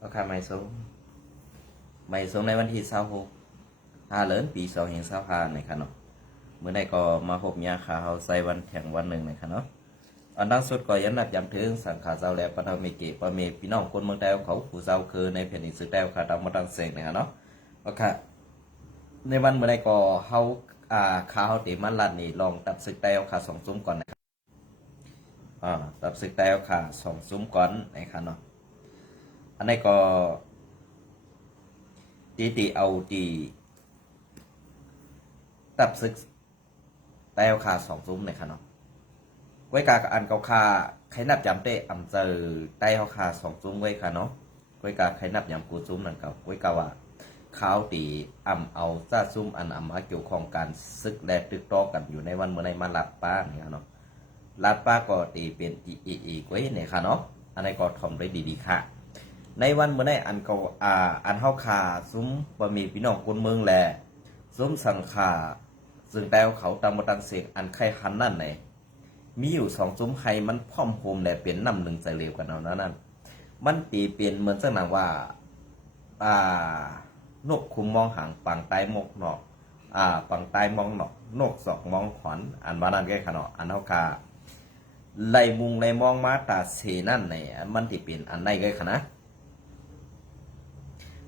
ก็ค่าไม่สูงในวันที่26เดือนปี2025นะครับเนาะเมื่อใดก็มาพบยาขาเฮาใส่วันแข่งวันหนึ่งนะครับเนาะอันดังสุดก็ยันนับย้ำถึงสังขารเจ้าและปฐมเกปเมพี่น้องคนเมืองแต้วเขาผู้เจ้าคือในแผ่นดินสึกแต้วขาดำมาตั้งเสกนะครับเนาะก็ค่ะในวันเมื่อใดก็เฮาขาเฮาตีมันลัดนี่ลองตัดสึกแต้วขา2ซุ้มก่อนนะครับตัดสึกแต้วขา2ซุ้มก่อนนะครับเนาะอันนี้ก็ตีเอาตีตับซึกแต้วขา2ซุ้มนะครับเนาะไว้กาอันเกาคาใครนับจำเตะอ่ำเจอแต้วขา2ซุ้มไว้ค่ะเนาะไว้กาใครนับยำกูซุ้มนั่นกับไว้กาว่าข้าวตีอ่ำเอาซาซุ้มอันอ่ำมาเกี่ยวข้องการซึกแลตึกตอกันอยู่ในวันเมื่อในมาลัดป้าเนี่ยเนาะลัดป้าก็ตีเป็นอีกไว้เนี่ยค่ะเนาะอันนี้ก็ทำได้ดีๆค่ะในวันเมื่อในอันเกาอันเฮาคาซุ้มบะหมี่พี่น้องคนเมืองแลซุ้มสังขาซึ่งแต้วเขาตามมาตังเสกอันไข่หันนั่นไหนมีอยู่2ซุ้มไข่มันพร้อมโฮมแลเปลี่ยนน้ำหนึ่งใจเร็วกันเอานั่นมันตีเปลี่ยนเหมือนเจ้าหนังว่านกคุมมองหางปังใต้มกหนอกปังใต้มองหนอกนกศอกมองขวัญอันว่านั่นแก่ขนาดอันเฮาคาไล่มุงไล่มองมาตาเสนั่นไหนมันตีเปลี่ยนอันใดแก่ขนาด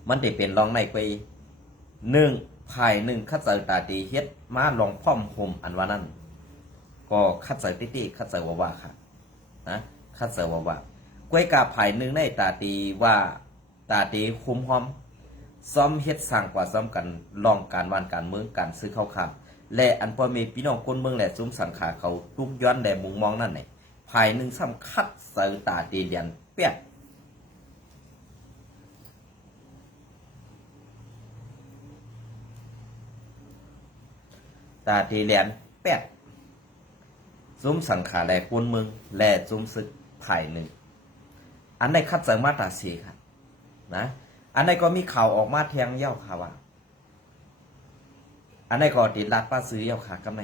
มันได้เป็นรองในไปภายคัดเจอตาตีเฮ็ดมาลองพ่อมห่มอันว่านั้นก็คัดเจอติคัดเจอว่าค่ะนะคัดเจอว่ากล้วยกาภายในตาตีว่าตาตีคุมหอมซ้อมเฮ็ดสร้างกว่าซ้อมกันลองการวานการเมืองการซื้อเข้าข้ามและอันพอมีพี่น้องคนเมืองและซุ้มสังขาเขาทุกย้อนแดมุงมองนั่นไหนภายซ้ำคัดเจอตาตีเรียนเปียกตาตีแหลนแปดซุ้มสังขาแหลกวนเมืองแหลซุ้มซึกไผ่หนึ่งอันในคัดเสริมมาตราสีครับนะอันในก็มีข่าวออกมาแทงเย้าค่ะว่าอันในก็ติดลัดป้าซื้อเย้าค่ะกำไน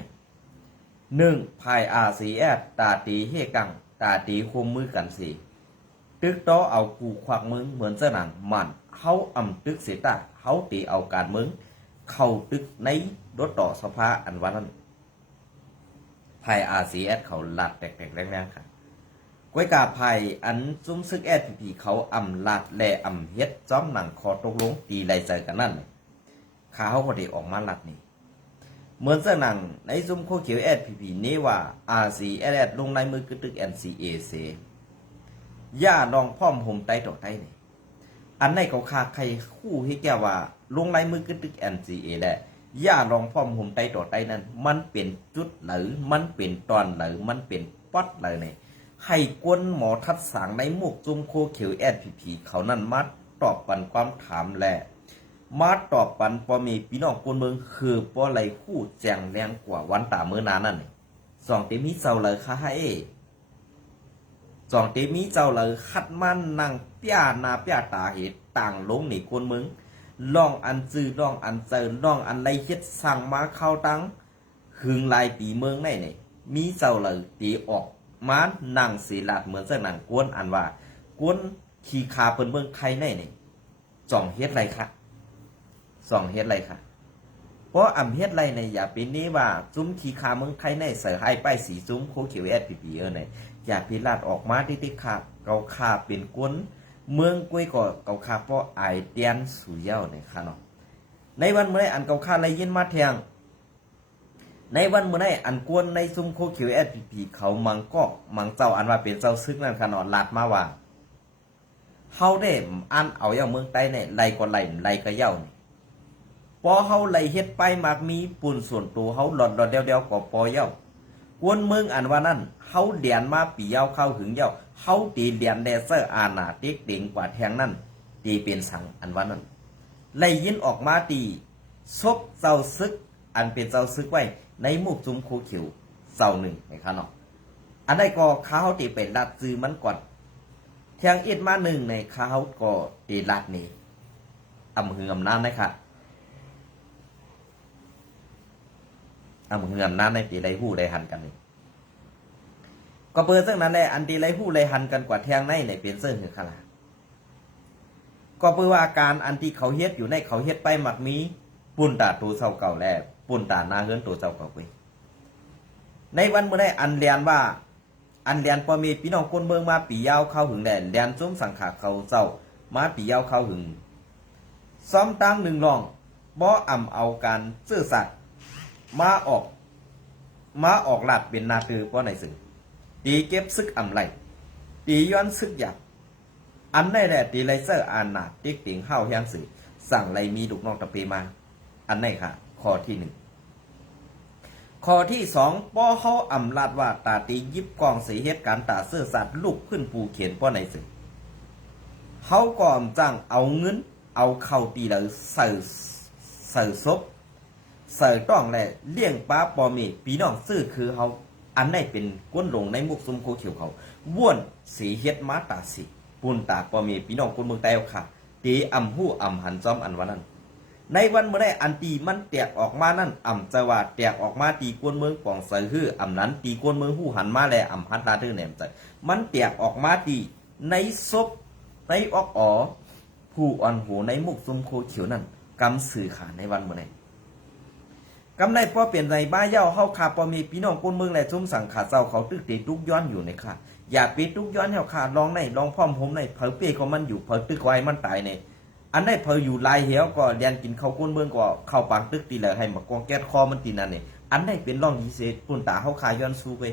ภายRCSตาตีเฮกังตาตีคุมมือกันสีตึกโตเอากูควักมึงเหมือนเจ้าหนังมันเขาอ่ำตึกเสียตาเขาตีเอาการมึงเข้าตึกในรถต่อสภาอันวันนั้นภายRCSเขาหลัดแตกๆแรงๆค่ะก้วยกาภายอันซุ้มซึกSPPเขาอ่ำหลัดแลอ่ำเฮ็ดจ้อมหนังคอตกลงตีไรใจกันนั่นขาเขาก็ได้ออกมาหลัดนี่เหมือนเจ้าหนังในซุ้มโคเขียวSPPนี้ว่า RCS ลงในมือกึตึก NCAC ย่าลองพ่อมห่มไตต่อไตนี่อันในเขาคาใครคู่ให้แกว่าลงลายมือกึตึก NCA แหละย่าลองพ่อมห่มไตต่อไตนั้นมันเป็นจุดหรือมันเป็นตอนหรือมันเป็นป๊อดหรือเนี่ยให้กวนหมอทัดสางในหมวกจุ่มโคเขียวSPPเขานั้นมาตอบปันความถามแหละมาตอบปันพอมีพี่น้องคนเมืองคือพอไรคู่แจงแรงกว่าวันตาเมื่อนานนั่น2เตมีเจ้าเลยค่ะให้2เตมีเจ้าเลยคัดมันนั่งเปียนาเปียตาเหตุต่างลงในคนเมืองลองอันซื้อลองอันเจอลองอันไรเฮ็ดสั่งมาเข้าตั้งหึงลายปีเมืองในนี่มีเจ้าเลยตีออกมานั่งสีลาดเหมือนเจ้าหนังกวนอันว่ากวนขี่ขาเปิ้นเมืองใครในนี่จ่องเฮ็ดไรค่ะ2เฮ็ดไรค่ะเพราะอำเฮ็ดไรในอย่าเป็นนี้ว่าซุ้มขี่ขาเมืองใครในเสือให้ป้ายสีซุ้มโคเขียวSPPเนี่ยอย่าพิลาดออกมาติขาเกาคาเป็นกวนเมืองกุ้ยก็เกาคาเพราะไอเตียนสุเย้าเนี่ยค่ะเนาะในวันเมื่ออันเกาคาเลยยินมาแทงในวันเมื่ออันกวนในซุ้มโคเขียวSPPเขามังก็มังเจ้าอันว่าเป็นเจ้าซึกนั่นค่ะเนาะลาดมาว่าเฮาได้อันเอาเย้าเมืองใต้เนี่ยไล่ก็ไล่ก็เย้านี่พอเฮาไล่เฮ็ดไปมากมีปุ่นส่วนตัวเฮาหลอดเดียวก็พอเย้ากวนเมืองอันว่านั้นเฮาเดียนมาปีเย้าเข้าหึงเย้าเฮาตีเดียนแดเซอร์อาณาติ๊กเด้งกว่าแทงนั้นตีเป็นสังอันว่านั้นไล่ยินออกมาตีซบเจ้าซึกอันเป็นเจ้าซึกไว้ในหมู่จุมโคเขียวเจ้าหนึ่งนะครับเนาะอันใดก็เขาตีเป็นลัดซื้อมันก่อนแทงอิดมาหนึ่งในเขาก็ตีลัดนี่อำเฮือมน้ำนะครับอำเฮือมน้ำในตีไรหู้ไรหันกันนี่ก็เปิดซึ่งนั้นแหละอันตีไรหู้ไรหันกันกว่าแทงในเป็นเสื้อหือขลา ก็เพื่อว่าการอันที่เขาเฮ็ดอยู่ในเขาเฮ็ดไปหมักมีปุ่นตาตัวเศร้าเก่าแล้วปุ่นตาหน้าเฮือนตัวเศร้าเก่าไปในวันเมื่อได้อันเรียนว่าอันเรียนพอมีพี่น้องคนเมืองมาปียาวเข้าหึงแดนเรียนซุ้มสังขารเขาเศร้ามาปียาวเข้าหึงซ้อมตั้งหนึ่งรองบ่เอาการซื่อสัตย์มาออกลาดเป็นนาตือป้อในสื่อตีเก็บซึกไรตีย้อนซึกหยับอันได้แหละตีไลเซอร์อานาติ๊กติงเฮาแฮงสื่อสั่งไรมีดุกนอกตะเปมาอันไหนค่ะข้อที่หนึ่งข้อที่สองป้อเฮาลาดว่าตาตียิบกองสีเหตุการตาเสื้อสัตว์ลูกขึ้นปูเขียนป้อในสื่อเฮาก่อมจ้างเอาเงินเอาเข่าตีเลยใส่ซบใส่ต้องแหละเลี้ยงป้าปอมีปีน้องซื้อคือเฮาอันไหนเป็นก้นลงในมุกซุมโคเขียวเขาว่วนสีเฮ็ดมาตาสิปูนตาปอมีปีน้องคนเมืองใต้ค่ะตีหู้หันจอมอันวันนั้นในวันเมื่อได้อันตีมันแตกออกมานั่นจะว่าแตกออกมาตีกวนเมืองปองใส่ฮื้อนั้นตีกวนเมืองหู้หันมาแลฮัดลาเธอแหนมใจมันแตกออกมาตีในซบในออกผู้อ่อนหูในมุกซุมโคเขียวนั่นกำสื่อขาในวันเมื่อไหร่กำในพอเปลี่ยนใจบ้าเย้าเฮาขาพอมีพี่น้องคนเมืองและซุ่มสั่งขาเจ้าเขาตึกตีทุกย้อนอยู่ในค่ะอย่าปีทุกย้อนเฮาขาลองในลองพร้อมผมในเผอเปี้ยของมันอยู่เผอตึกไว้มันตายในอันได้เผออยู่ลายเหี่ยวก็เรียนกินข้าวคนเมืองก็เข้าปากตึกตีเลยให้มากองแก๊สคอมันตีนั่นเนี่ยอันได้เป็นร่องยีเซปุ่นตาเฮาขาย้อนสู้ไป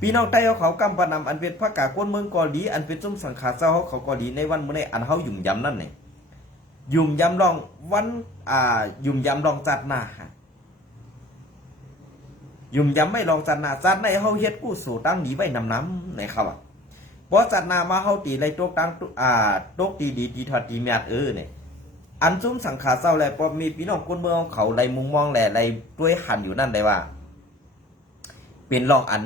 พี่น้องใต้เขากำปนำอันเป็นพระกาคนเมืองเกาหลีอันเป็นซุ่มสังขาเจ้าเขาเกาหลีในวันเมื่อไหร่อันเฮาหยุ่มยำนั่นเนี่ยหยุ่มยำลองวันหยุ่มยำลองจัดหน้าฮะยุ่มยำไม่ลองจัดหน้าจัดในเฮาเฮ็ดกู้สู่ตั้งหนีไว้น้ำในเขาพอจัดหน้ามาเฮาตีไรโต๊ะตั้งโต๊ะตีทอดตีแมดเนี่ยอันซุ่มสังขาเจ้าแหละพอมีพี่น้องคนเมืองเขาไรมุงมองแหละไรด้วยหันอยู่นั่นได้ว่าเป็นลองอัน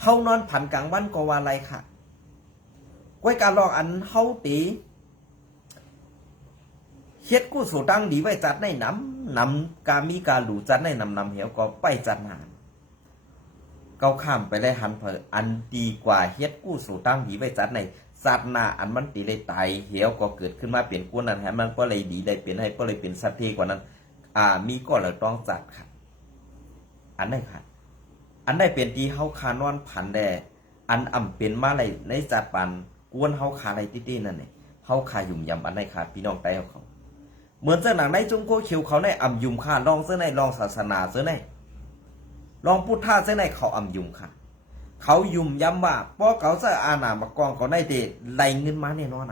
เฮานอนผันกลางวันก็ว่าไรค่ะก้อยการลองอันเฮาตีเฮ็ดกู้สู่ตั้งดีไว้จัดในนำกามีการหลูจัดในนำเหี่ยวก็ไปจัดหาเก้าข้ามไปได้หันเผออันดีกว่าเฮ็ดกู้สู่ตั้งดีไว้จัดในสัตว์หน้าอันมันตีเลยตายเหี่ยวก็เกิดขึ้นมาเปลี่ยนกู้นั้นให้มันก็เลยดีเลยเปลี่ยนให้ก็เลยเป็นสัตว์ที่กว่านั้นมีก็เลยต้องจัดค่ะอันนั้นค่ะอันได้เป็นที่เฮาคานอนผันแดอันเป็นมาเลยในจัดปันกวนเฮาคาอะไรตี้นั่นเนี่ยเฮาคายุ่มยำอันได้ค่ะพี่น้องใต้เขาเหมือนเจ้าหนังในจุงโคเขียวเขาในยุ่มค่ะลองเสื้อในลองศาสนาเสื้อในลองพุทธะเสื้อในเขายุ่มค่ะเขายุ่มยำว่าป้อเขาเสื้ออาณามากองเขาได้เดไล่เงินมาแน่นอน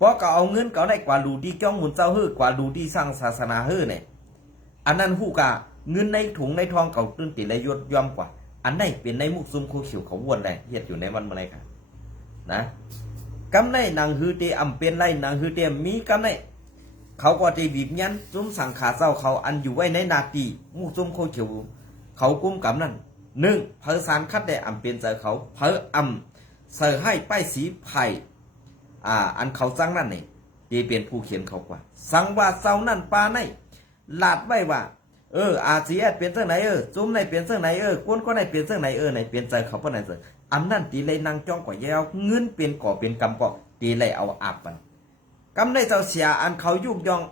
ป้อเขาเอาเงินเขาได้กว่าดูที่จ้องหมุนเจ้าฮื้อกว่าดูที่สร้างศาสนาฮื้อเนี่ยอันนั้นหูกะเงินในถุงในทองเขาตื้นติเลยยดย่อมกว่าอันไหนเป็นในมุกซุมโคเขียวเขาวนแหละเฮ็ดอยู่ในวันเมื่อไรค่ะนะกำในนางฮือเตเป็นไรนางฮือเตมีกำในเขาก็จะบีบยันซุ่มสังขาเจ้าเขาอันอยู่ไว้ในนาตีมุกซุมโคเขียวเขากุ้มกำนั่นหนึ่งเผอสารคัดได้เป็นใจเขาเผอเสือให้ป้ายสีไผ่อันเขาสั่งนั่นนี่จะเป็นผู้เขียนเขากว่าสั่งว่าเจ้านั่นปาในลาดไว้ว่าอาเซียเปลี่ยนเสื้อไหนจุ้มในเปลี่ยนเสื้อไหนก้นก็ในเปลี่ยนเสื้อไหนในเปลี่ยนใจเขาเพราะไหนเสื้ออันนั้นตีเลยนางจ้องกว่าแยวเงินเป็นก่อเป็นกำก่อตีเลยเอาอาบปันกำในเจ้าเสียอันเขายุบยอง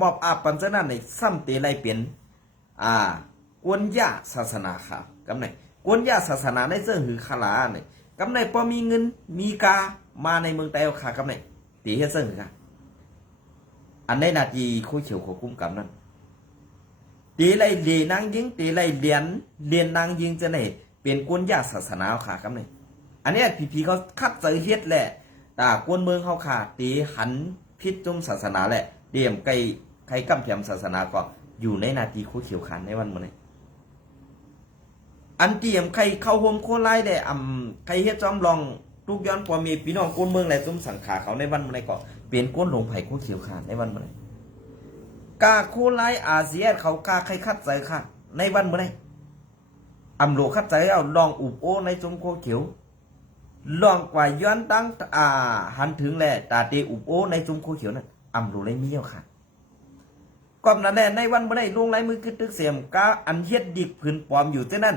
มอบอาบปันเสื้อนั่นในซ้ำตีเลยเปลี่ยนกวนยาศาสนาค่ะกำในกวนยาศาสนาในเสื้อหือขลาเนี่ยกำในพอมีเงินมีกามาในเมืองไต้ค่ะกำในตีเฮ็ดเสื้อหือค่ะอันในนาทีคุยเฉียวขกุ้มกำนั้นตีไรเรียนนางยิงตีไรเรียนนางยิงจะไหนเป็นกวนยาศาสนาค่ะครับเนี่ยอันนี้พี่เขาคัดเจอเฮ็ดแหละแต่กวนเมืองเขาค่ะตีหันพิษจุ่มศาสนาแหละเดี่ยมไก่ใครกำเพียมศาสนาก็อยู่ในนาทีคู่เขียวขันในวันมื้อนี้อันเดี่ยมใครเข้าโฮมโคไล่แหละใครเฮ็ดจอมลองทุกย้อนพอมีพี่น้องกวนเมืองแหละจุ่มสังขาเขาในวันมื้อนี้ก็เป็นกวนหลงไผ่คู่เขียวขันในวันมื้อนี้กาโคไลอาเซียนเขากาใครคัดใจค่ะในวันเมื่อไรโลคัดใจเอาลองอุบโอในจงโคเขียวลองกว่าย้อนตั้งหันถึงแหละตาเตอุบโอในจงโคเขียวนั่นโลเลยมีเอาค่ะก่อนนั้นแหละในวันเมื่อไรลงลายมือคือตึกเสียมกาอันเฮ็ดดิกผืนปลอมอยู่เจ้านั่น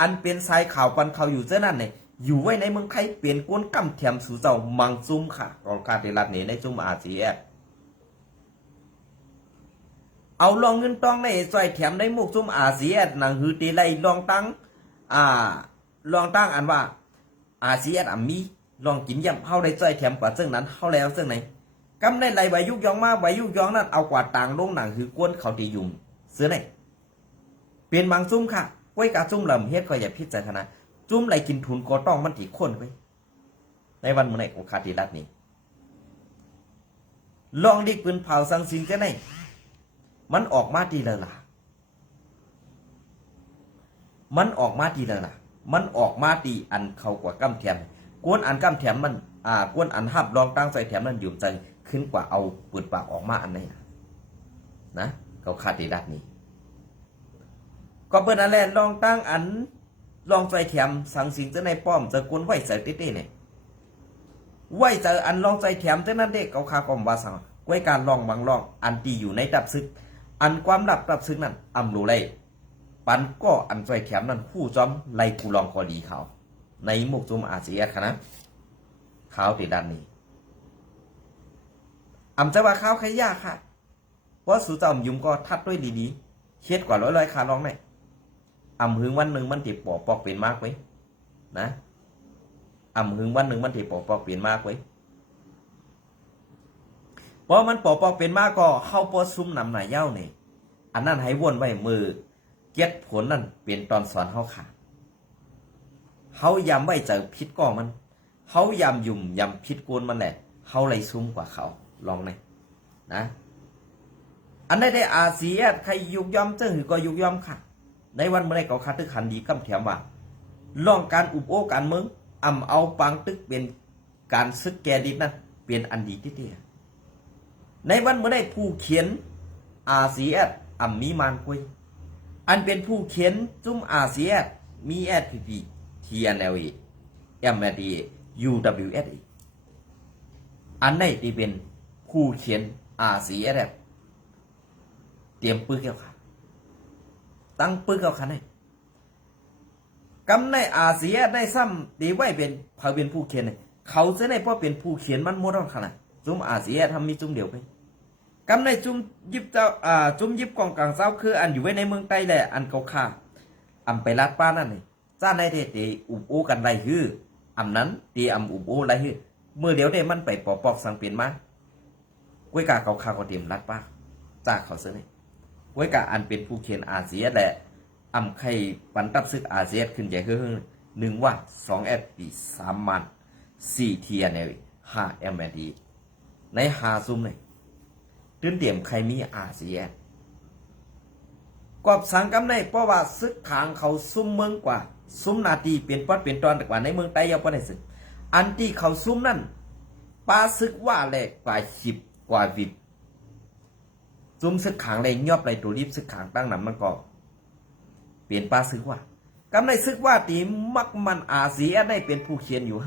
อันเป็นสายข่าวปันเขาอยู่เจ้านั่นเนี่ย อยู่ไว้ในเมืองไทยเปลี่ยนกวนกำแถมสู่เจ้ามังซุ่มค่ะกองการเดรัดนี่ในซุ่มอาเซียเอาลองเงินตองในซอยแถมในมุกซุ่มอาเซียหนังฮือตีไลลองตั้งลองตั้งอันว่าอาเซียมีลองกินย่ำเฮาได้ซอยแถมกว่าซึ่งนั้นเฮาแล้วซึ่งไหนกำในไหลใบยุกยองมาใบยุกยองนั้นเอากว่าต่างลงหนังคือกวนเขาตียุ่มเสื้อไหนเปลี่ยนมังซุ่มค่ะไว้กาซุ่มลำเฮ็ดก็อย่าพิจารณาจุ่มไหลกินทุนก็ต้องมันตีคนไว้ในวันเมื่อไหร่ของคาติรัตนี้ลองดิกปืนเผาสังสินจะไหนมันออกมาดีเลยล่ะมันออกมาดีเลยล่ะมันออกมาดีอันเขากว่ากำแถมกวนอันกำแถมมันกวนอันหับลองตั้งใจแถมมันยุ่มใจขึ้นกว่าเอาปืนปากออกมาอันไหนนะเขาคาติรัตนี้ก็เปิ้นอันแรกลองตั้งอันลองใจแถมสังสินจะในป้อมจะกวนไหวเสติเนี่ยไหวเจออันลองใจแถมจะนั่นเด็กเขาคากอมว่าสังไว้การลองบางลองอันตีอยู่ในดับซึกอันความดับซึกนั้นอำรู้เลยปันก็อันใจแถมนั้นคู่จอมไล่กูลองก็ดีเขาในมุกจุมอาเซียค่ะนะเขาติดด้านนี้อำจะว่าเขาใครยากค่ะเพราะสุจอมยุ่มก็ทัดด้วยดีๆเช็ดกว่าร้อยคาลองไหมอำหึงวันหนึ่งมันติดปอกเป็นมากไว้นะอำหึงวันหนึ่งมันติดปอกเป็นมากไว้เพราะมันปอกเป็นมากก็เข้าปอซุ่มนำหน่ายเย้าเนี่ยอันนั้นให้วนไว้มือเก็ดผลนั่นเป็นตอนสอนเขาค่ะเขายำไว้เจอพิษก็มันเขายำยุ่มยำพิษกวนมันแหละเขาเลยซุ่มกว่าเขาลองเลยนะอันได้อาเซียใครยุกยอมเจ้าหือก็ยุกยอมค่ะในวันเมื่อไรก็คัดตึกขันดีกำแถมว่าลองการอุบโอการเมืองเอาปังตึกเป็นการซึกแกดิบนั่นเป็นอันดีที่เดียในวันเมื่อไรผู้เขียนอาเซียมีมานคุยอันเป็นผู้เขียนจุ่มอาเซียมีแอดพีทีเอ็นเอลเอ็มเอดียูดับเบิลยูเอสอันไหนที่เป็นผู้เขียนอาเซียเตรียมปืนเกี่ยวค่ะตั้งปืนเกี่ยวค่ะไหนกำในอาเซียได้ซ้ำดีไว้เป็นพาเป็นผู้เขียนเขาจะได้เพราะเป็นผู้เขียนมันโมดขนาดจุ่มอาเซียทำมีจุ่มเดียวไปกำในจุ่มยิบเจ้าจุ่มยิบกองกลางเจ้าคืออันอยู่ไว้ในเมืองใต้แหละอันเขาฆ่าอันไปลัดป้านั่นนี่จ้าในเทอุบโอกันไรฮืออันนั้นตีอุบโอไรฮือเมื่อเดี๋ยวได้มันไปปอกสังเปลี่ยนมาก้วยกาเขาฆ่าเขาเตรียมลัดป้าจากเขาเสนไว้กับอันเป็นผู้เขียนอาเซียแหละใครปันตับซึกอาเซียขึ้นใหญ่ขึ้น1 วัน 2 แอดปี 3 มัน 4 เทียนเลย5 MLD ใน5ซุ่มเลยตื่นเตรียมใครมีอาเซียกอบสังกำในเพราะว่าซึกขางเขาซุ่มเมืองกว่าซุ่มนาทีเปลี่ยนปัดเปลี่ยนตอนแต่กว่าในเมืองใต้ยังไม่ได้ซึกอันที่เขาซุ่มนั่นปาซึกว่าแหลกกว่าหิบกว่าวิดซุ่มซึกขางเลยยอบเลยตัวรีบซึกขางตั้งนำมันก็เปลี่ยนปาซึกว่ากำในซึกว่าตีมักมันอาเซียได้เป็นผู้เขียนอยู่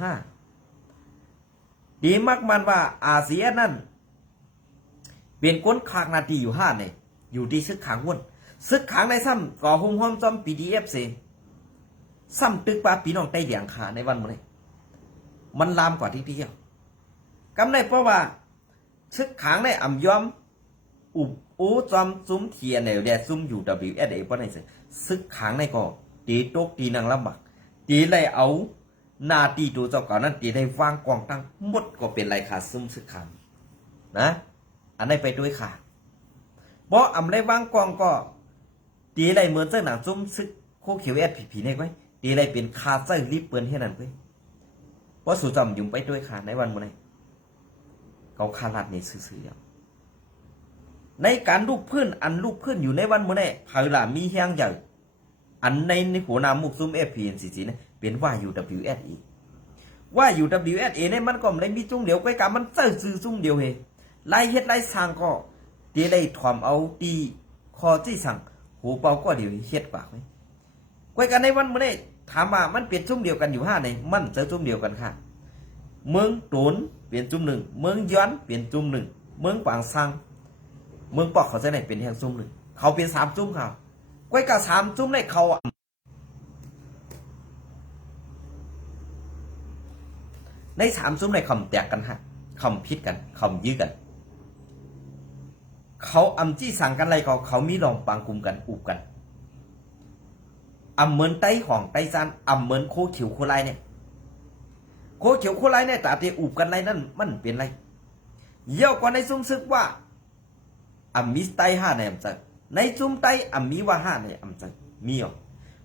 5ตีมักมันว่าอาเซียนั่นเปลี่ยนก้นขางนาทีอยู่5เนี่ยอยู่ที่ซึกขางวนซึกขางในซ้ำก่อหุ่มห้อมจอม PDF เซซ้ำตึกปาปีน้องใต้เดียงขาในวันนี้มันลามกว่าที่เดียวกำในเพราะว่าซึกขางในยอมอุบอูจอมซุ้มเทียนในเดียซุ้มอยู่ WSA เพราะในซึกขางในก็ตีโต๊ะตีนางลำบากตีเลยเอานาตีตัวเจ้าเก่านั้นตีได้วางกองตั้งหมดก็เป็นไรขาซุ้มซึกขางนะอันนี้ไปด้วยค่ะเพราะได้วางกองก็ตีเลยเหมือนเจ้าหนังซุ้มซึกโคเขียวผีในไว้ตีเลยเป็นคาเจ้ารีบเปิ้นให้นั่นไว้เพราะสุจอมยุ่งไปด้วยค่ะในวันมื้อนี้เขาคาลัดนี่ซื่อๆในการลูกพื้นอันลูกพื้นอยู่ในวันมื้อนี้ภายหลังมีแห้งใหญ่อันในหัวนามุกซุ่ม FPNCC เนี่ยเป็นว่า UWSA ว่า UWSA เนี่ยมันก็ไม่มีจุ่มเดียวไปกับมันเจ้าซื่อจุ่มเดียวเฮไล่เฮ็ดไล่สร้างก็ตีได้ถอมเอาตีคอจี้สั่งหูเป่าก็เดียวเฮ็ดปากไว้ไว้กันในวันมื้อนี้ถามว่ามันเป็นจุ่มเดียวกันอยู่5ไหนมันเจอจุ่มเดียวกันค่ะเมืองตูนเปลี่ยนจุ่ม1เมืองย้อนเปลี่ยนจุ่ม1เมืองปางซังเมืองปอกเขาจะไหนเป็นแห่งจุ่ม1เขาเป็น3จุ่มค่ะไว้กับ3จุ่มในเขา ใน3ซุ้มในคำแตกกันฮะคำพิษกันคำยื้อกันเขาอำจี้สั่งกันอะไรก็เขามีลองปังกลุ่มกันอุบกันอำเหมือนไต้ของไต้ซานอำเหมือนโคเขียวโคไลเนี่ยโคเขียวโคไลเนี่ยแต่ที่อุบกันไรนั่นมันเป็นไรเยอะกว่าในซุ้มซึกว่าอำมีไต้5ในอำจัดในซุ้มไต้อำมีว่า5ในอำจัดมีอ่ะ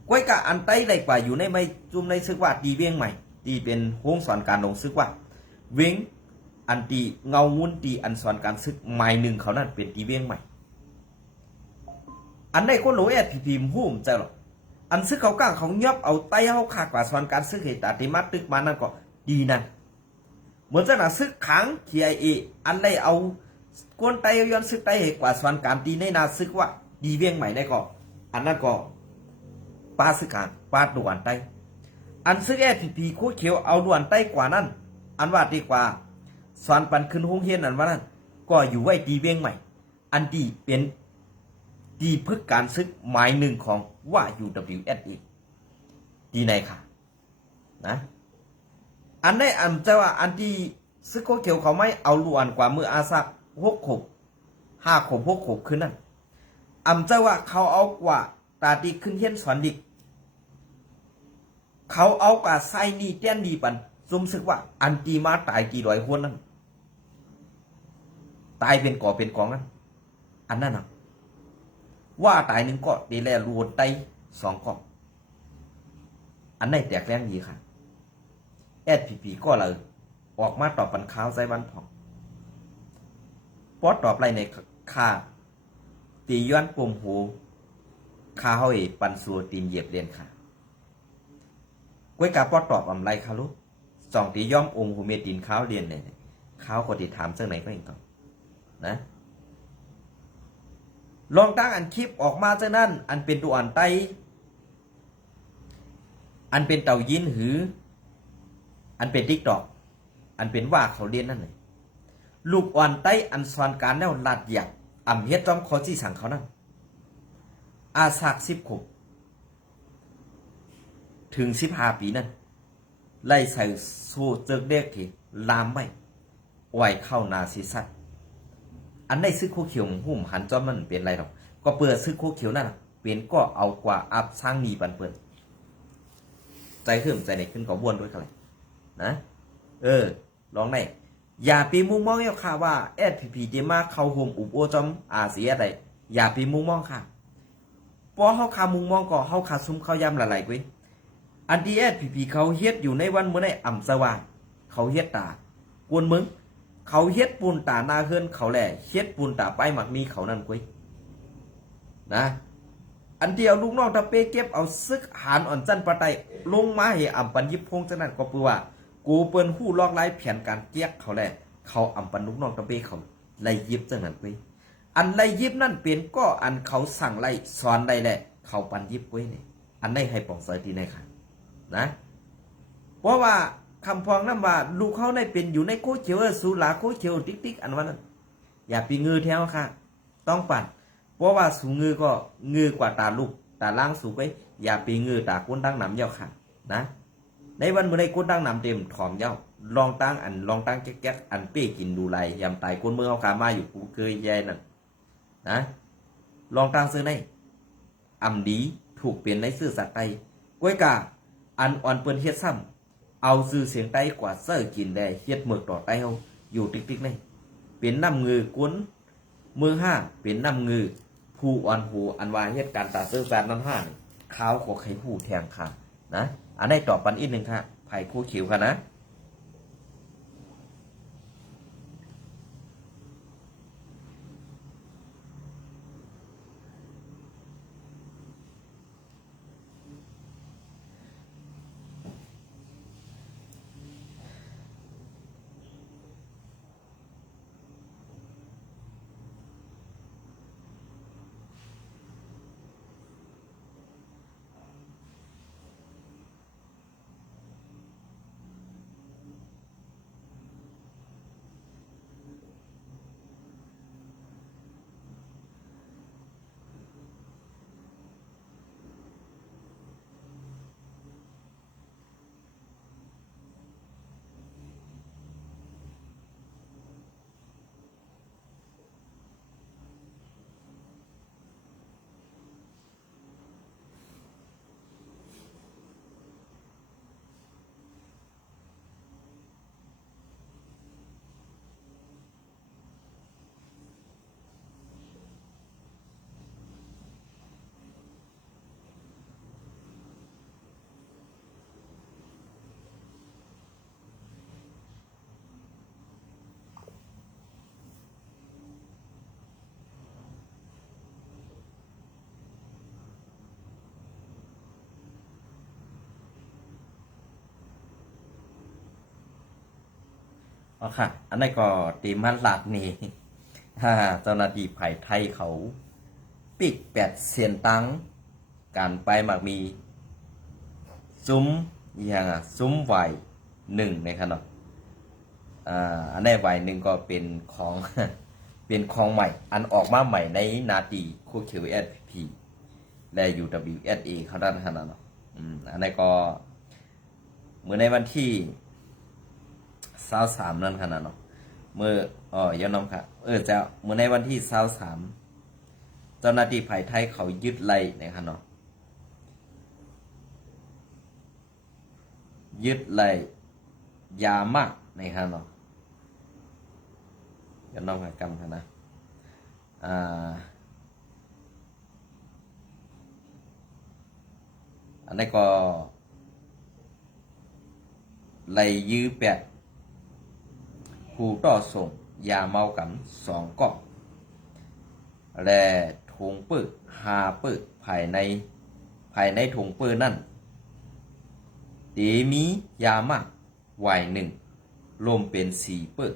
ก้อยกะอันไต้ไรกว่าอยู่ในไม่ซุ้มในซึกว่าตีเวียงใหม่ตีเป็นโค้งสอนการลงซึกว่าเวียงอันตีเงาวุ้นตีอันสอนการซึกไม้หนึ่งเขานั่นเป็นตีเวียงใหม่อันในคนโหลแอดพิมพ์หุ้มใจหรออันซึกเขาก้างเขายอบเอาไต้เขาขากว่าสอนการซึกเหตุติมัดตึกมานั่นก็ดีนั่นเหมือนจะน่ะซึกขัง KIA อันได้เอากวนไต้ย้อนซึกไต้เหตุกว่าสอนการตีในนาซึกว่าดีเวียงใหม่ได้ก็อันนั้นก็ปาซึกขังปาด่วนไต้อันซึกแอดพีโคเขียวเอาด่วนไต้กว่านั้นอันว่าดีกว่าสอนปันขึ้นห้องเฮียนอันว่านั้นก็อยู่ไว้ดีเวียงใหม่อันดีเป็นดีพึกการซึกหมายหนึ่งของว่า UWSA ดีในค่ะนะอันได้อันจะว่าอันที่ซึกโคเขียวเขาไม่เอาล้วนกว่ามืออาซัก6 ขบ5 ขบ6 ขบขึ้นนั่นอันจะว่าเขาเอากว่าตาดีขึ้นเฮียนสอนดิกเขาเอากว่าไซนี่เตี้ยนดีปันสมซึกว่าอันตีมาตายกี่ร้อยคนนั่นตายเป็นก่อเป็นกองนั้นอันนั้นนะว่าตาย1 เกาะดีแลรวนไต2 เกาะอันไหนแตกแรงดีค่ะSPP ก็เลยออกมาตอบปันข้าวใจวันผ่องปอดตอบไรในค่าตีย้อนปุ่มหูค่าเฮาปันสัวตีนเหยียบเรียนค่ะก้วยกาปอดตอบอำไรค่ะลูก2 ตีย่อมองค์หูเมตินข้าวเรียนเนี่ยข้าวก็ติถามจังไหนก็เองก่อนนะลองตั้งอันคลิปออกมาจากนั้นอันเป็นตัวอันไตอันเป็นเต่ายินหืออันเป็นติ๊กตอกอันเป็นว่าเขาเรียนนั่นเลยลูกอ่อนไตอันสอนการแนวลาดหยักอ่ำเฮ็ดจอมเขาที่สั่งเขานั่นอาสาก10 ขบถึง15 ปีนั่นไล่ใส่โซ่เจิกเด็กที่ลามไม่ไหวเข้านาซีซัดอันได้ซื้อโคเขียวหุ่มหันจอมมันเป็นไรหรอกก็เปิดซื้อโคเขียวนั่นเป็นก็เอากว่าอับสร้างนีปันเปิดใจเพิ่มใจในขึ้นก็วนด้วยกันเลยนะลองได้อย่าปีมุมมองเยาค่ะว่าSPPเดมาเข้าโฮมอุบโอจอมอาเซียได้อย่าปีมุมมองค่ะพอเฮาคามุมมองก็เฮาคาซุ่มเข้ายำหลายๆกุ้ยอันที่SPPเขาเฮ็ดอยู่ในวันมื้อในอ่ำสว่างเขาเฮ็ดตากวนมึงเขาเฮ็ดปูนตาหน้าเฮือนเขาแหล่เฮ็ดปูนตาป้ายหมักมีเขานั่นกุ้ยนะอันเดียวลูกน้องตะเปเก็บเอาซึกหานอ่อนจันปะไตลงมาให้อ่ำปันยิบพงจังนั้นก็ปือว่ากูเปิ้นหู้ลอกไล่แผนการเจี๊ยกเขาแหละเขาอ่ำปันลูกน้องตะเปเขาไล่ยิบจังนั้นกุ้ยอันไล่ยิบนั่นเป็นก็อันเขาสั่งไล่สอนได้แหละเขาปันยิบกุ้ยนี่อันได้ให้ปองเสยทีในค่ะนะเพราะว่าคำพองนั้นว่าลูกเขาได้เป็นอยู่ในโคเขียวสูหลาโคเขียวติ๊กอันว่านั้นอย่าปีงือแถวค่ะต้องปั่นเพราะว่าสูงือก็งือกว่าตาลูกตาล่างสูงไว้อย่าปีงือตาก้นตั้งหนำเย้าค่ะนะในวันเมื่อใดก้นตั้งหนำเต็มถอมเย้าลองตั้งแก๊กอันเป้กินดูไรยำตายก้นเมื่อเขาขามาอยู่กูเคยแย่นั่นนะลองตั้งซื้อในอ่ำดีถูกเปลี่ยนในซื้อสัตว์ไตก้วยกาอันอ่อนเปิ้นเฮ็ดซ้ำเอาซื้อเสียงไตกว่าเสื้อกินได้เฮ็ดเมือกต่อไตเฮาอยู่ติ๊กนี่เป็นน้ำงือก้นมือ5เป็นน้ำงือผู้อ่อนหูอันว่าเหตุการณ์ตาซื้อแฟนนั้น5ข้าวขอไข่หูแทงค่ะนะอันได้ตอบปันอีกนึงค่ะไผ่คู่ขิวค่ะนะ อ๋อค่ะอันนั้นก็ตีมันหลักนี่ เจ้าหน้าที่ไผ่ไทยเขาปิก8 เสียนตังการไปมักมีซุ้มอย่างซุ้มไหว1ในขนาดอันนี้ไหว1ก็เป็นของ เป็นของใหม่อันออกมาใหม่ในนาตีคู่ QSP และ UWSA เขาด้านขนาดเนาะอันนี้ก็เมื่อในวันที่23นั่นขนาดเนาะเมื่อยอน้องค่ะจะเมื่อในวันที่23เจ้าหน้าที่ไผ่ไทยเขายึดไล่นะครับเนาะยึดไล่ยามากนะครับเนาะยอน้องค่ะกำค่ะนะอันนี้ก็ไล่ยื้อผู้ต่อส่งยาเมากัน2 กล่องและถุงปื้อ5 ปื้อภายในถุงปื้อนั่นมียามากไหว1รวมเป็น4 ปื้อ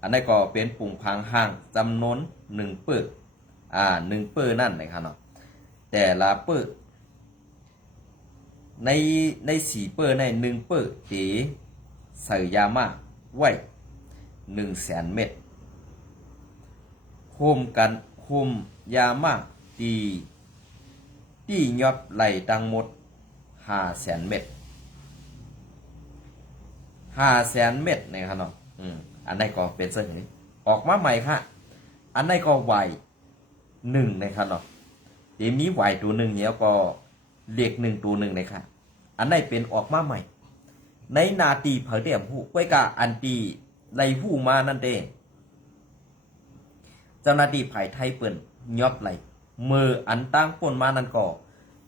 อันนี้ก็เป็นปุ่งพังห่างจำนวน1 ปื้อ1 ปื้อนั่นนะครับเนาะแต่ละปื้อใน4 ปื้อใน1 ปื้อใส่ยามาไว้100,000 เม็ดคุมยามาที่ยอดไหลตังหมด500,000 เม็ด500,000 เม็ดนะครับเนาะอันนี้ก็เป็นเส้นนี้ออกมาใหม่ค่ะอันนี้ก็ไหว1นะครับเนาะทีนี้ไหวตัว1เนี่ยก็เลข1ตัว1นะครับอันนี้เป็นออกมาใหม่ในนาตีเผยเดียมผู้ไว้กาอันตีไล่ผู้มานั่นเองเจ้าหน้าที่ไผ่ไทยเปิ่นยอบไหลมืออันตั้งป่นมานั่นก็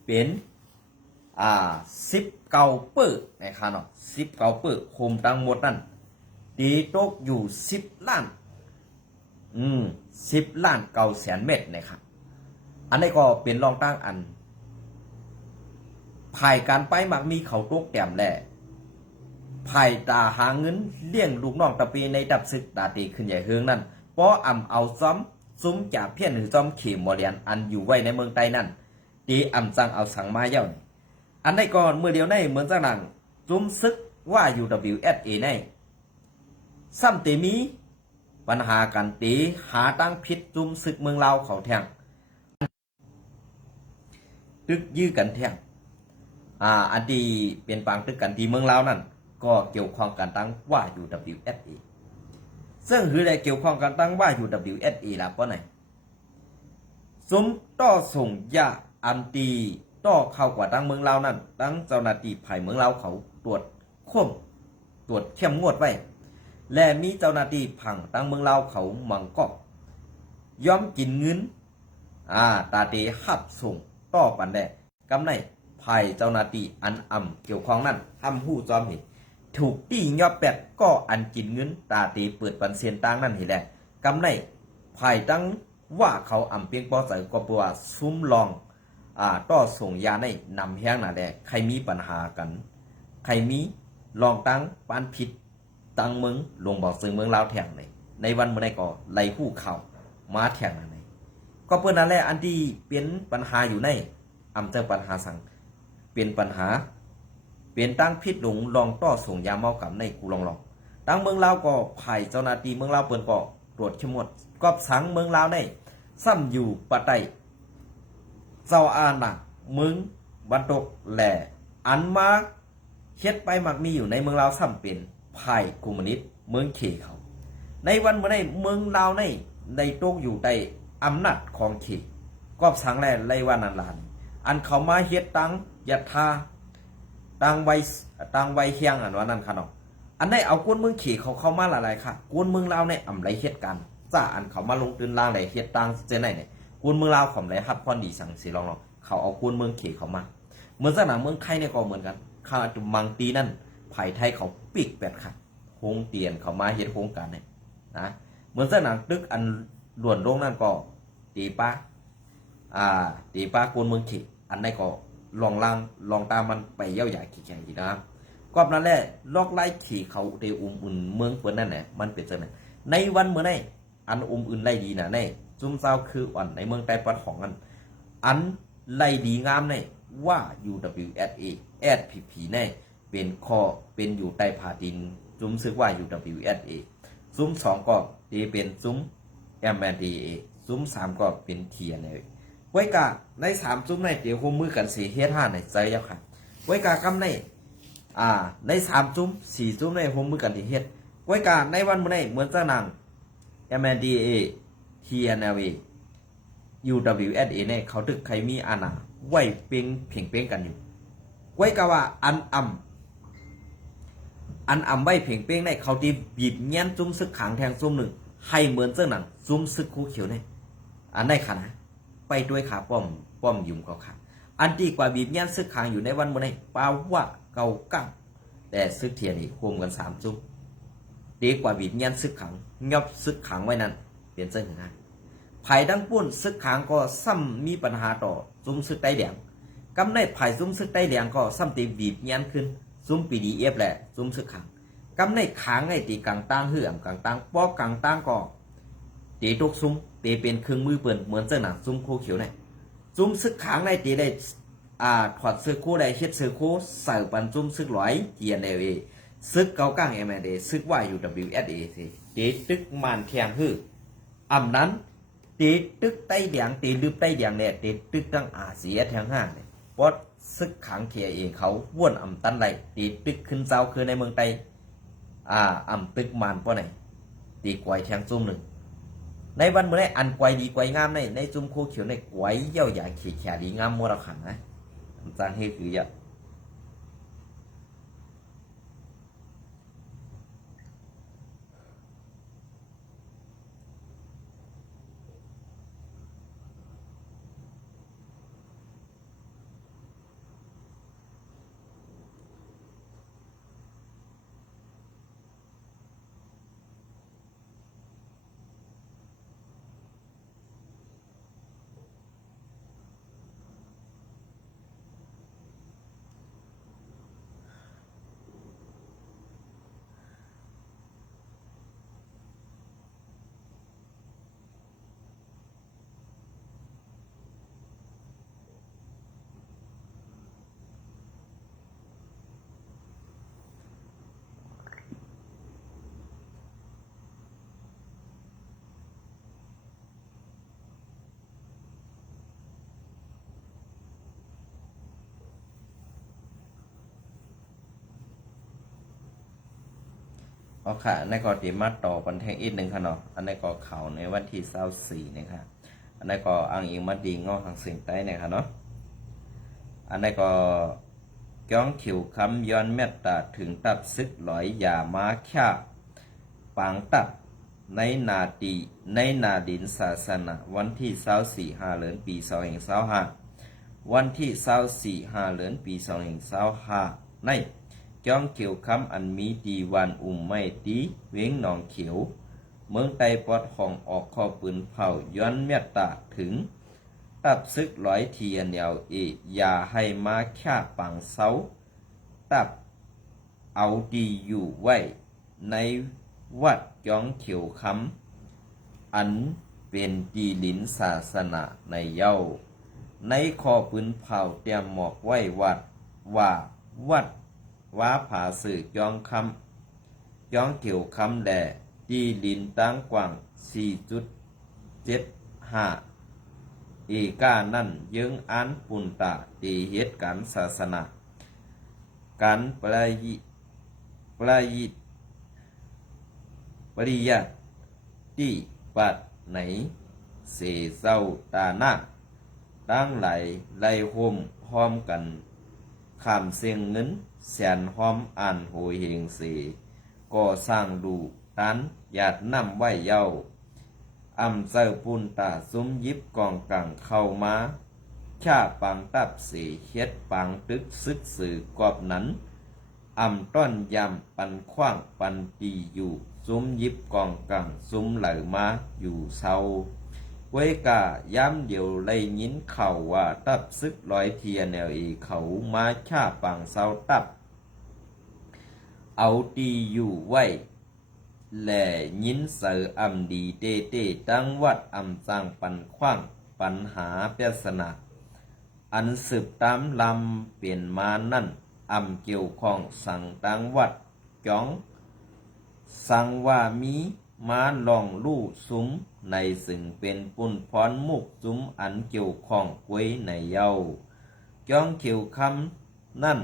เป็น19 ปื้อนะครับเนาะ19 ปื้อคุมตั้งหมดนั่นตีตกอยู่10 ล้าน10 ล้าน 900,000 เม็ดนะครับอันนี้ก็เป็นรองตั้งอันภายการไปมักมีเขาตกแต้มแหละภายตาหาเงินเลี้ยงลูกน้องตะปีในดับศึกตาตีขึ้นใหญ่เฮืองนั่นเพราะเอาซ้ำซุ้มจ่าเพี้ยนหรือซ้ำเข็มมอเลียนอันอยู่ไว้ในเมืองใต้นั่นตีสั่งเอาสั่งมาเย้าอันได้ก่อนเมื่อเดียวในเหมือนจังหนังซุ้มซึกว่า UWSA ในซ้ำเตมีปัญหากันตีหาตั้งพิษซุ้มซึกเมืองลาวเขาแทงตึกยื้อกันแทงอันที่เป็นปางตึกกันที่เมืองลาวนั่นก็เกี่ยวข้องกันตั้งว่า UWSA ซึ่งคือได้เกี่ยวข้องกันตั้งว่า UWSA ล่ะเพราะไหนซุ้มต่อส่งยาอันตีต่อเข้ากว่าตั้งเมืองลาวนั่นตั้งเจ้าหน้าที่ภายเมืองลาวเขาตรวจเข้มงวดไว้และมีเจ้าหน้าที่ผังตั้งเมืองลาวเขามังก็ย้อมกินเงินตาเตหับส่งต่อปันแดกำไรภายเจ้าหน้าที่อันเกี่ยวข้องนั่นผู้จอมเห็นถูกตียอบก็อันกินเงินตาตีเปิดปันเซียนตังนั่นเห็นแหละกำไรภายตั้งว่าเขาเพียงปอใส่ก็ปัวซุ้มลองต่อส่งยาในนำแห้งน่ะแหละใครมีปัญหากันใครมีลองตั้งปานผิดตั้งเมืองลงบอกซึ่งเมืองลาวแทงในวันเมื่อใดก็ไล่ผู้เข้ามาแทงนั่นก็เปิ้นนั่นแหละอันที่เป็นปัญหาอยู่ในเจอปัญหาสั่งเป็นปัญหาเป็นตั้งพิษหลงลองต่อส่งยาเมากับในกูลองตั้งเมืองลาวก็ไผ่เจ้าหน้าที่เมืองลาวเปิ้นก็ตรวจเข้มงวดก็สังเมืองลาวในซ้ำอยู่ปะไตเจ้าน่ะมึงบันตกแหล่อันมาเฮ็ดไปมักมีอยู่ในเมืองลาวซ้ำเป็นไผ่คอมมิวนิสต์เมืองเขเขาในวันเมื่อในเมืองลาวในตกอยู่ใต้อำนาจของเขก็สังแลไล่ว่านันลานอันเขามาเฮ็ดตังยัดทาตังไว้เฮียงว่านั่นค่ะเนาะอันได้เอากวนเมืองเขเขามาหลายๆค่ะกวนเมืองลาวในไรเฮ็ดกันจ้าอันเขามาลงตื่นล่างไหลเฮ็ดตังเจไหนเนี่ยกวนเมืองลาวของไหลฮับพรดีสั่งสิลองเขาเอากวนเมืองเขเขามาเหมือนสนามเมืองไทยเนี่ยก็เหมือนกันข้าจุมังตีนั่นไผ่ไทยเขาปิก8 ค่ะโฮงเตียนเขามาเฮ็ดโครงการเนี่ยนะเหมือนสนามตึกอันล้วนโรงนั่นก็ตีป้ากวนเมืองเขอันไหนก็ลองตามมันไปเย้าใหญ่กี่นะครับ กอบนั้นแหละลอกไล่ขี่เขาเดอุ่นเมืองเปิ้นนั่นแหละมันเป็นจังได๋ในวันมื้อนี้อันอื่นไล่ดีน่ะในซุ่มเซาคืออ่อนในเมืองใต้ปอดของอันไล่ดีงามในว่า UWSA SPP ในเป็นข้อเป็นอยู่ใต้ผาดินซุ่มซึกว่า UWSA ซุ่ม2ก็เป็นซุ่ม MNDAA ซุ่ม3ก็เป็น TNLA ไว้กะใน3ซุ่มในเดี๋ยวร่วมมือกันสิเฮ็ด5ในใจแล้วค่ะไว้กะกำในใน3จุ้ม4จุ้มในร่วมมือกันที่เฮ็ดไว้กะในวันมื้อนี้เหมือนจังนั้น MNDAA TNLA UWSA เนี่ยเขาตึกใครมีอาณาไว้เพ่งเป้งกันอยู่ไว้กะว่าอันไว้เพ่งเป้งในเขาที่บีบแย้นจุ้มซึกขังแทงซุ่มหนึ่งให้เหมือนจังนั้นจุ้มซึกคู่เขียวเนี่ยอันในขณะไปด้วยขาป้อมยุ่มเขาค่ะอันดีกว่าบีบแย้นซึกขังอยู่ในวันมื้อนี้ป่าว่าเก่ากั้งแต่ซึกเทียนี่คุมกัน3จุ้มดีกว่าบีบแย้นซึกขังยอบซึกขังไว้นั้นเปลี่ยนจังไงไผ่ดังปุ้นซึกขังก็ซ้ำมีปัญหาต่อซุ่มซึกใต้แดงกำในไผ่ซุ่มซึกใต้แดงก็ซ้ำตีบีบแย้นขึ้นซุ่ม PDF แหละซุ่มซึกขังกำในขังไอ้ตีกลางตั้งเหื่อมกลางตั้งป้อกลางตั้งก็ตีทุกซุ่มตีเป็นเครื่องมือเปิ่นเหมือนจังหนังซุ่มโคเขียวเนี่ยซุ่มซึกขังในตีได้ถอดซึกคู่ได้เฮ็ดซึกคู่ใส่ปันซุ่มซึกหลอยเกียนเอซึกเกาก้าง MND ซึกว่า UWSA สิตีตึกมันแทงหื้ออำนั้นตีตึกใต้แดงตีลึบใต้แดงเนี่ยตีตึกตั้งอาเซียแทง5เนี่ยปอดซึกขังเทียเองเขาว่วนอำตันไหลตีตึกขึ้นเจ้าคือในเมืองใต้อำตึกมันป้อไหนตีกวยแทงซุ่มหนึ่งในวันเมื่อไรอันกวยดีกวยงามในจุ่มโคเขียวในกวยเย่าหยาขีแขดีงามมัวเราขันนะจางเฮคือเยอะเอาค่ะในกอตีมาต่อบันเทิงอีกหนึ่งค่ะเนาะอันในกอเข่าในวันที่24นะครับอันในกออ้างอิงมาดีงอทางสิ่งใต้เนี่ยค่ะเนาะอันในกอก้องขิวคำย้อนเมตตาถึงตับซึกหลอยอย่ามาฆ่าปางตับในนาดินศาสนาวันที่24 เดือนปี2525วันที่24 เดือนปี2525ในจ้องเขียวคำอันมีดีวันไม่ตีเว้งหนองเขียวเมืองไต้ปอดของออกข้อปืนเผาย้อนเมตตาถึงตับซึกร้อยเทียนยาวอย่าให้มาฆ่าปังเสาตับเอาดีอยู่ไว้ในวัดจ้องเขียวคำอันเป็นดีลินศาสนาในเย้าในข้อปืนเผาเตรียมหมอกไว้วัดว่าผาสื่อจ้องเขียวคำแด่ดีลินตั้งกว้าง 4.75 เอกานั่นยึงอันปุนตาตีเหตุการศาสนาการปริยัติที่ปัดไหนเสเศร้าตาหน้าตั้งไหลไล่โฮมพร้อมกันขามเสียงเงินแสนหอมอ่านโหยเฮงเสก็สร้างดูตันหยาดน้ำไว้เย้าอำเจ้าปุนตาซุ้มยิบกองกังเข้ามาชาปังตับเสเฮ็ดปังตึกซึกสื่อกอบนั้นอำต้อนยำปันขว้างปันตีอยู่ซุ้มยิบกองกังซุ้มไหลมาอยู่เศร้าไว้กะย้ำเดียวเลยยินเข่าว่าตับซึกร้อยเทียนเขามาชาปังเศร้าตับ เอาตีอยู่ไว้แหล่ยินเสืออำดีเต้เต้ตั้งวัดอำจังปันขว้างปัญหาเปยสนาอันสืบตามลำเปลี่ยนมานั่นอำเกี่ยวข้องสั่งตั้งวัดจ้องสั่งว่ามีมาลองลู่ซุ้มในซึ่งเป็นปุ่นพรมุกซุ้มอันเกี่ยวข้องไว้ในเย้าจ้องเขียวคำนั่น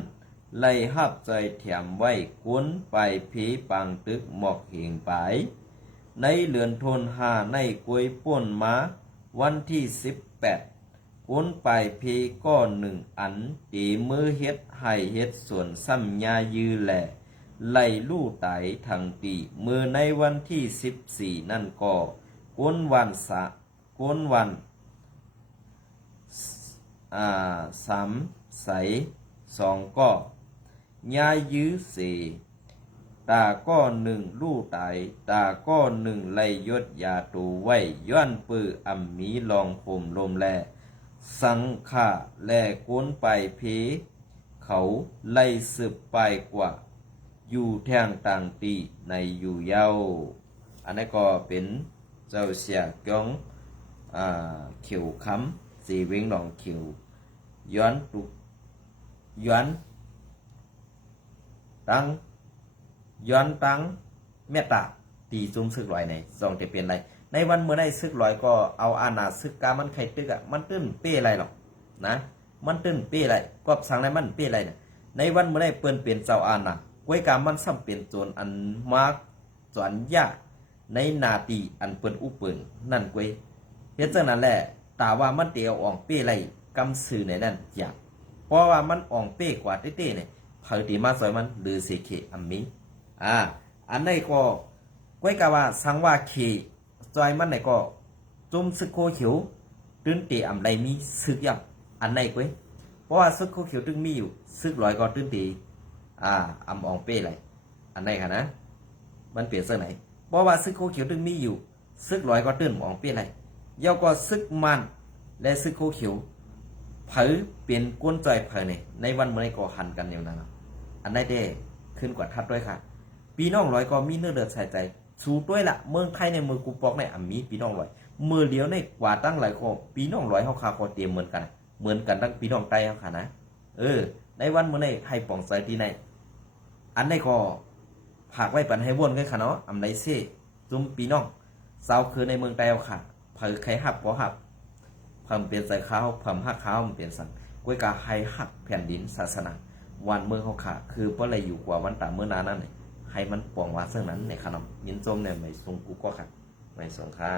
ไล่หับใจแถมไว้กวนไปผีปังตึกหมอกเหงไปในเลือนโทนหาในกวยป่นมาวันที่18กวนไปผีก้อนหนึ่งอันตีมือเฮ็ดให้เฮ็ดส่วนซ้ำยายือแหล่ไล่ลู่ไตทางตีมือในวันที่14นั่นก็กวนวันกวนวันสามใส2ก็ยายื้อเสตาก้อนหนึ่งลู่ไตตาก้อนหนึ่งไล่ยศยาตูไว้ย้อนปืออำมีลองห่มลมแลสังขาแลกวนไปเพเขาไล่สืบไปกว่าอยู่แท่งต่างตีในอยู่เย้าอันนี้ก็เป็นเจ้าเสียกองเขียวค้ำสีเวงหลองเขียวย้อนตุย้อนตังย้อนตังเมตตาตีซุ่มซึกลอยในซองจะเป็นไรในวันเมื่อได้ซึกลอยก็เอาอาณาซึกกามันไข่ตึกอ่ะมันตื้นเป้อะไรหรอกนะมันตื้นเป้อะไรก็สั่งในมันเป้อะไรเนี่ยในวันเมื่อได้เปิ้นเปลี่ยนเจ้าอาณาก้วยกามันซ้ำเปลี่ยนโจรอันมากจวนยากในนาตีอันเปิ้นอุปเปิงนั่นก้วยเฮ็ดจังนั้นแหละตาว่ามันเตียวอ่องเป้อะไรกำสื่อในนั่นอยากเพราะว่ามันอ่องเป้กว่าเต้ๆเนี่ยเผยตีมาซอยมันหรือเสเคอัมมีอันนี้ก็ก้วยกาว่าสังว่าเคซอยมันไหนก็จุ่มซึกโคเขียวตื้นเตะอำไรมีซึกยับอันไหนก้วยเพราะว่าซึกโคเขียวตึงมีอยู่ซึกลอยก็ตื้นเตะอำอองเป้ไรอันไหนค่ะนะมันเปลี่ยนเสื้อไหนเพราะว่าซึกโคเขียวตึงมีอยู่ซึกลอยก็ตื้นอองเป้ไรเยาก็ซึกมันและซึกโคเขียวเผยเปลี่ยนก้นจอยเผยในวันเมื่อไรก็หันกันอย่างนั้นอันไหนเด้ขึ้นกว่าทัดด้วยค่ะปีน้องลอยก็มีเนื้อเดือดใส่ใจสู้ด้วยละเมืองไทยในมือกูปอกในมีปีน้องลอยมือเดียวในกว่าตั้งหลายคนปีน้องลอยเขาคาคอเตรียมเหมือนกันตั้งปีน้องไตเขาค่ะนะในวันเมื่อไรให้ป่องใส่ที่ไหนอันนี้ก็ผักไว้ปันให้วนกันค่ะเนาะอำไรเซ่จุ่มปีน้องสาวคือในเมืองไทยเขาค่ะเผยใครหับก็หับเพิ่มเปลี่ยนใส่ข้าวเพิ่มหักข้าวมันเปลี่ยนสั่งก้วยกาให้หักแผ่นดินศาสนาวันเมืองเขาค่ะคือเพราะอะไรอยู่กว่าวันตาเมื่อนานนั่นให้มันป่องว่าเสื่องนั้นในขนมยินจมเนี่ยไม่ทรงกูก็ค่ะไม่ทรงค่า